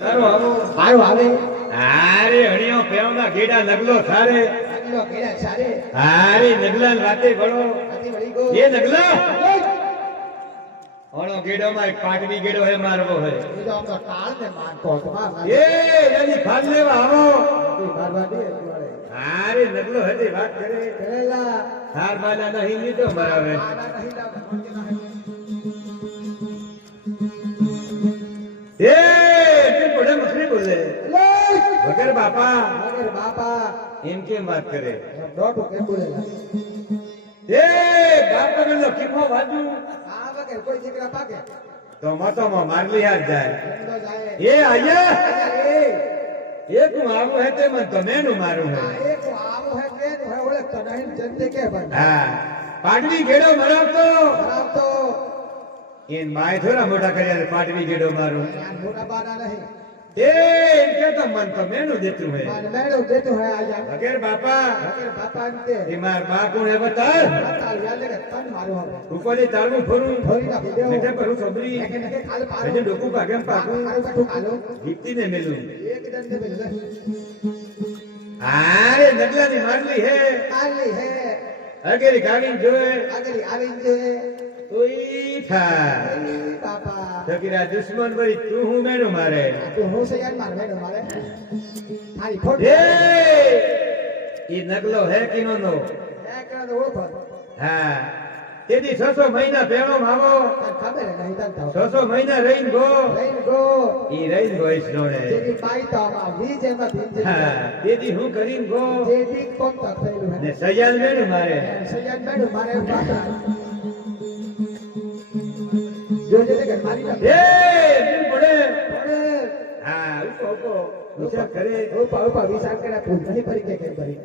સારું આવે. હારે હણિયો પેવમાં ગેડા નગલો સારે. આગલો કેડા સારે. હારે નગલા વળી. ગો. એ નગલા? હણો ગેડો માં પાટવી ગેડો હે મારવો હે. બીજો તો ટાળ ને મારતો એ એની ખાલ લેવા આવો. મારવા દે હારે નગલો હતી વાત કરે. કરેલા. હાર બાના નહીં લીધો મરાવે નહીં. મખરી બોલે લે વગર બાપા મગર બાપા એમ કેમ વાત કરે એમ દોઢું કેમ બોલેલા એ બાપ વગરનો કીમો વાજુ આ વગર કોઈ દીકરા પાકે તો મતોમાં મારલી હાથ જાય એમ તો જાય એ આયા એ એક હું આવું હે તે મન તો મેનું મારું આ હે એક આવો હે કે હે ઓળખતો નહીં જનતે કે ભાઈ હા પાટવી ગેડો મરાવતો ખરાબ તો એન બાય થોડા મોટા કર્યા છે પાટવી ગેડો મારું આ મોટા બાના નહીં એ એમ કે તો મન તો મેનું દેતું હે મારે મેળો દેતો હે આજા. વગર બાપા બાપા એ માર બા કોણ હે બતાર કે તન મારું ફરું. મેઠે પરું ખાલ પારો ડોકું પાકું. મેલું. એક આરે મારલી હે. હે. અગેરી જોએ આગળ આવી જે કોઈ બાપા દુશ્મન ભાઈ તું હું મેનો મારે? તું હું છે યાર માર મેનો મારે? આઈ ખોટ એ ઈ નગલો હે કિનો નો એક નો ઓળખો. હા. તેથી છસો મહિના ભેણો માવો. હે છસો મહિના રહીન ગો. રહીન ગો. ઈ રહીને નોડે એમાં ભીંજી હા. તેથી હું કરીન ગો. ને હે. સજાન મેનું મારે. સૈયદ મેડું મારે એ દિલ પડે પડે. હા ઉકો ઉકો વિચાર કરે. વિચાર કર્યા ફૂલ નહીં ભરી કે ભરી?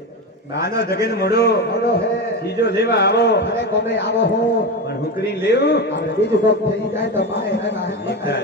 બાનો જગન મોડો મોડો હે. બીજો લેવા આવો. અરે કોમે આવો હું. પણ હુકરી લેવું. બીજું કોક થઈ જાય તો બાય જીતા